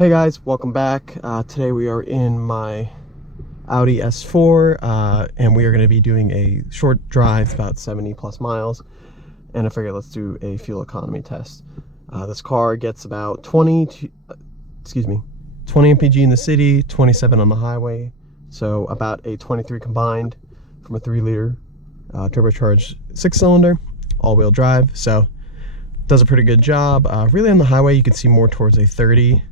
Hey guys, welcome back. Today we are in my Audi S4 and we are going to be doing a short drive, about 70 plus miles, and I figured let's do a fuel economy test. This car gets about 20 MPG in the city, 27 on the highway, so about a 23 combined from a 3-liter turbocharged 6-cylinder all-wheel drive. So does a pretty good job. Really on the highway you can see more towards a 30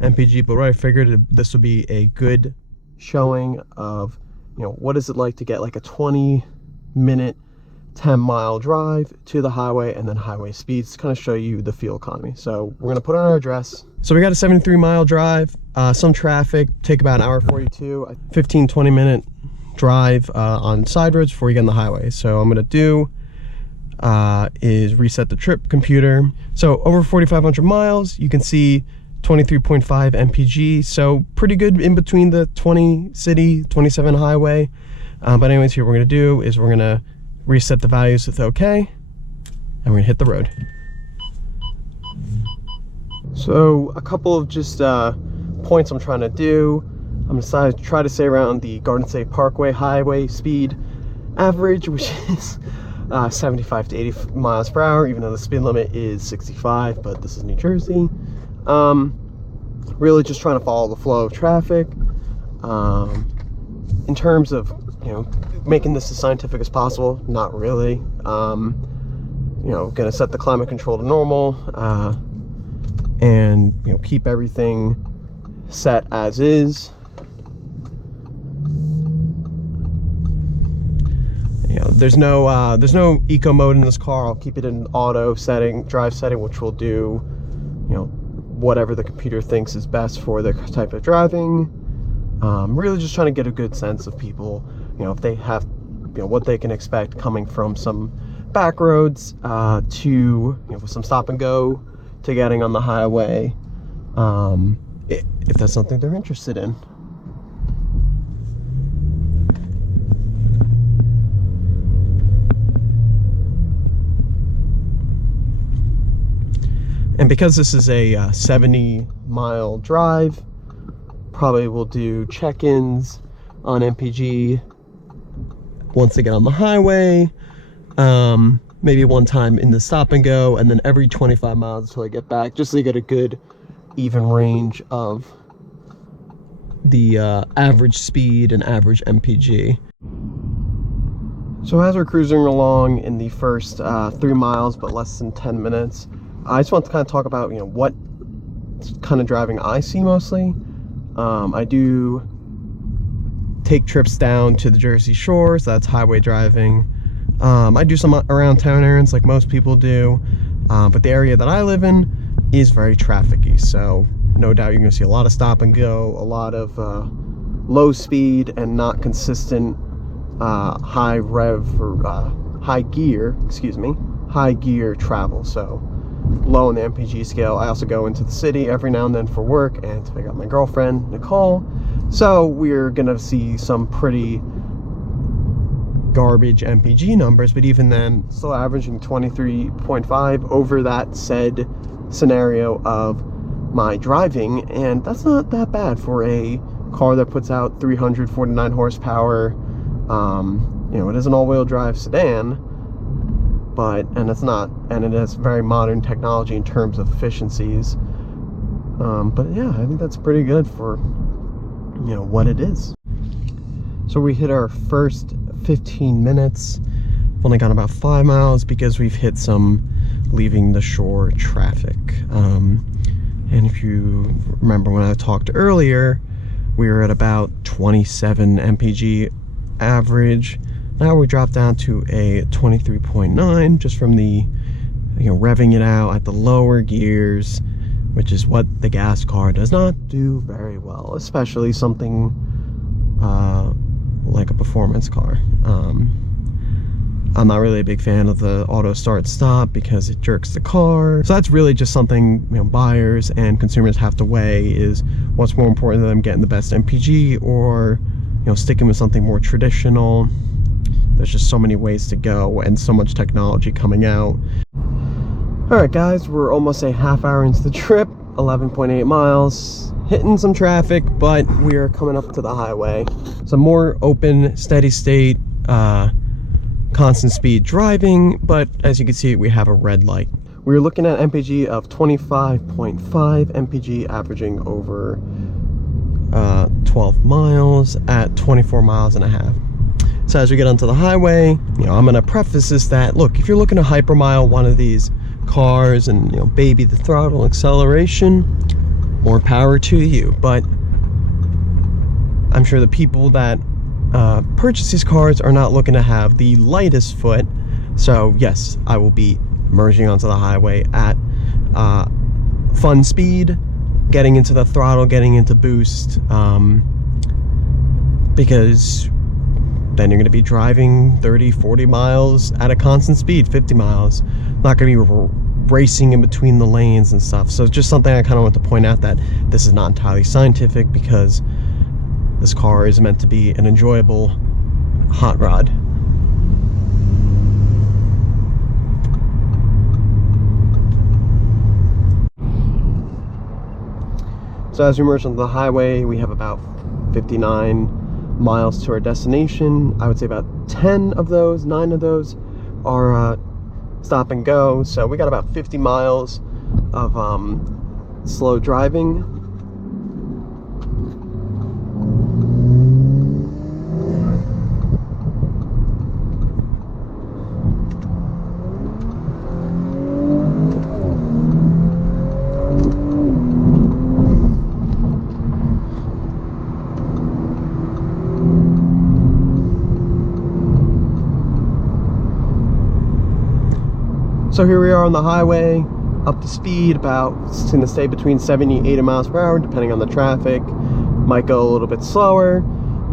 MPG, but what I figured this would be a good showing of, what is it like to get like a 20-minute 10-mile drive to the highway and then highway speeds to kind of show you the fuel economy. So we're gonna put on our address. So we got a 73-mile drive, some traffic, take about an hour 42, 15-20 minute drive on side roads before you get on the highway. So I'm gonna do is reset the trip computer. So over 4,500 miles, you can see 23.5 MPG, so pretty good in between the 20 city, 27 highway. But anyways, here what we're gonna do is we're gonna reset the values with OK, and we're gonna hit the road. So a couple of just points I'm trying to do. I'm gonna try to stay around the Garden State Parkway highway speed average, which is 75 to 80 miles per hour, even though the speed limit is 65, but this is New Jersey. Really just trying to follow the flow of traffic. In terms of, making this as scientific as possible, not really. Gonna set the climate control to normal, and, keep everything set as is. There's no eco mode in this car. I'll keep it in auto setting, drive setting, which will do, whatever the computer thinks is best for the type of driving. Really just trying to get a good sense of people, if they have, what they can expect coming from some back roads to, some stop and go to getting on the highway, if that's something they're interested in. And because this is a 70-mile drive, probably will do check-ins on MPG once they get on the highway, maybe one time in the stop and go, and then every 25 miles until I get back, just so you get a good even range of the average speed and average MPG. So as we're cruising along in the first 3 miles, but less than 10 minutes, I just want to kind of talk about, what kind of driving I see mostly. I do take trips down to the Jersey Shore, so that's highway driving. I do some around town errands like most people do, but the area that I live in is very trafficy, so no doubt you're going to see a lot of stop and go, a lot of low speed and not consistent high gear travel. So low on the MPG scale. I also go into the city every now and then for work and to pick up my girlfriend, Nicole. So we're gonna see some pretty garbage MPG numbers, but even then, still averaging 23.5 over that said scenario of my driving, and that's not that bad for a car that puts out 349 horsepower. It is an all-wheel drive sedan, and it has very modern technology in terms of efficiencies. But yeah, I think that's pretty good for, what it is. So we hit our first 15 minutes. We've only gone about 5 miles because we've hit some leaving the shore traffic. And if you remember when I talked earlier, we were at about 27 MPG average. Now we dropped down to a 23.9 just from the, revving it out at the lower gears, which is what the gas car does not do very well, especially something like a performance car. I'm not really a big fan of the auto start stop because it jerks the car. So that's really just something, buyers and consumers have to weigh, is what's more important to them, getting the best MPG or, sticking with something more traditional. There's just so many ways to go and so much technology coming out. Alright guys, we're almost a half hour into the trip. 11.8 miles, hitting some traffic, but we are coming up to the highway. Some more open, steady state, constant speed driving, but as you can see, we have a red light. We're looking at MPG of 25.5 MPG, averaging over 12 miles at 24 miles and a half. So as we get onto the highway, you know, I'm gonna preface this that, look, if you're looking to hypermile one of these cars and, you know, baby the throttle acceleration, more power to you. But I'm sure the people that purchase these cars are not looking to have the lightest foot. So yes, I will be merging onto the highway at fun speed, getting into the throttle, getting into boost, because then you're going to be driving 30, 40 miles at a constant speed, 50 miles. Not going to be racing in between the lanes and stuff. So just something I kind of want to point out, that this is not entirely scientific, because this car is meant to be an enjoyable hot rod. So as we merge onto the highway, we have about 59 miles to our destination. I would say about 9 of those are stop and go. So we got about 50 miles of slow driving. So here we are on the highway, up to speed, about, it's going to stay between 70 and 80 miles per hour, depending on the traffic. Might go a little bit slower.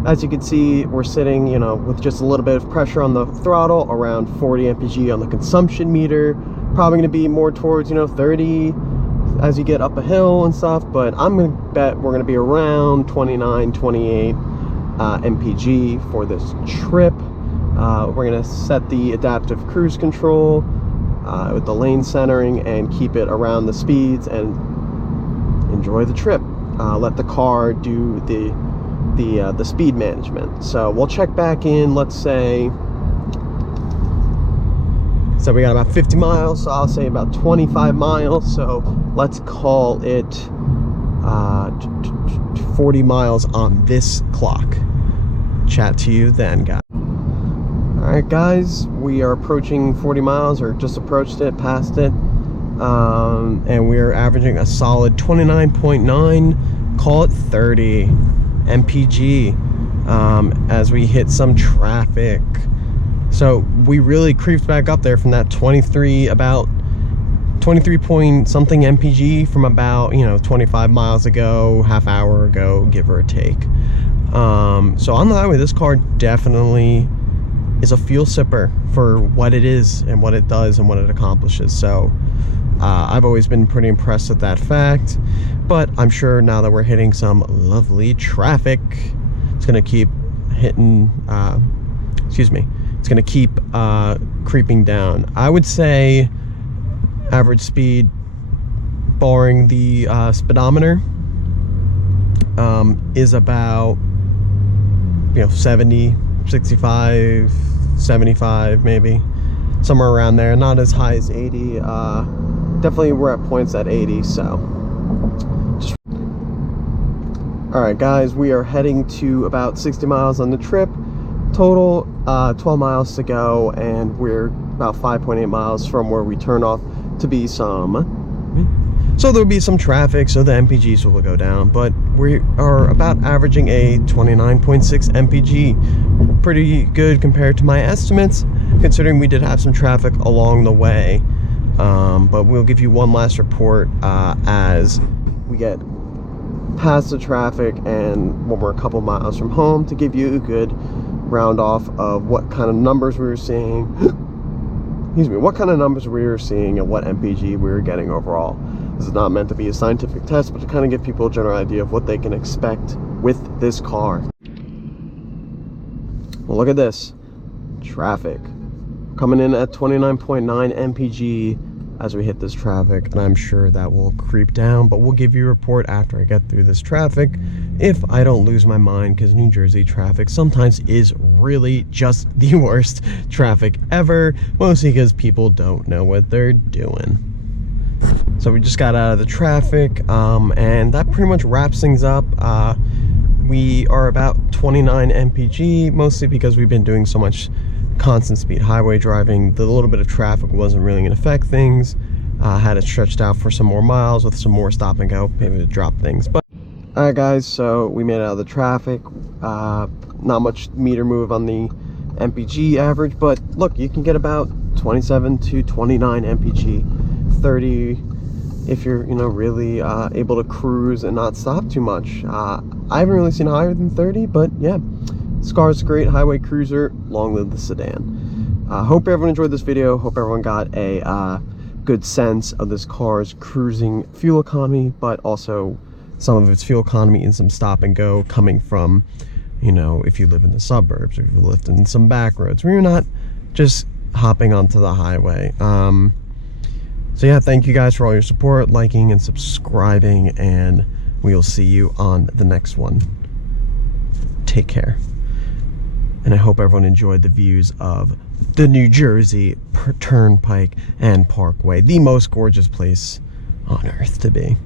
As you can see, we're sitting, you know, with just a little bit of pressure on the throttle, around 40 MPG on the consumption meter. Probably going to be more towards, you know, 30 as you get up a hill and stuff, but I'm going to bet we're going to be around 29, 28 MPG for this trip. We're going to set the adaptive cruise control with the lane centering and keep it around the speeds and enjoy the trip. Let the car do the speed management. So we'll check back in, let's say, so we got about 50 miles, so I'll say about 25 miles, so let's call it 40 miles on this clock. Chat to you then, guys. Alright guys, we are approaching 40 miles, or just approached it, passed it, and we're averaging a solid 29.9, call it 30 MPG, as we hit some traffic. So we really creeped back up there from that 23, about 23 point something MPG from about, you know, 25 miles ago, half hour ago, give or take. So on the highway, this car definitely is a fuel sipper for what it is and what it does and what it accomplishes. So I've always been pretty impressed with that fact, but I'm sure now that we're hitting some lovely traffic, it's gonna keep hitting, it's gonna keep creeping down. I would say average speed, barring the speedometer, is about, you know, 70, 65, 75, maybe somewhere around there. Not as high as 80. Definitely we're at points at 80. So just... all right guys, we are heading to about 60 miles on the trip total, 12 miles to go, and we're about 5.8 miles from where we turn off to be some, so there'll be some traffic, so the MPGs will go down, but we are about averaging a 29.6 MPG. Pretty good compared to my estimates, considering we did have some traffic along the way. But we'll give you one last report as we get past the traffic and when we're a couple miles from home, to give you a good round off of what kind of numbers we were seeing. Excuse me, what kind of numbers we were seeing and what MPG we were getting overall. This is not meant to be a scientific test, but to kind of give people a general idea of what they can expect with this car. Well, look at this. Traffic. Coming in at 29.9 MPG as we hit this traffic, and I'm sure that will creep down, but we'll give you a report after I get through this traffic if I don't lose my mind, because New Jersey traffic sometimes is really just the worst traffic ever, mostly because people don't know what they're doing. So we just got out of the traffic, and that pretty much wraps things up. We are about 29 MPG, mostly because we've been doing so much constant speed highway driving. The little bit of traffic wasn't really going to affect things. Had it stretched out for some more miles with some more stop and go, maybe to drop things. But alright guys, so we made it out of the traffic. Not much meter move on the MPG average, but look, you can get about 27 to 29 MPG, 30 if you're really able to cruise and not stop too much. I haven't really seen higher than 30, but yeah, this car is a great highway cruiser. Long live the sedan. Hope everyone enjoyed this video. Hope everyone got a good sense of this car's cruising fuel economy, but also some of its fuel economy and some stop and go coming from, if you live in the suburbs or if you live in some back roads where you're not just hopping onto the highway. So yeah, thank you guys for all your support, liking and subscribing, and we'll see you on the next one. Take care. And I hope everyone enjoyed the views of the New Jersey Turnpike and Parkway, the most gorgeous place on earth to be.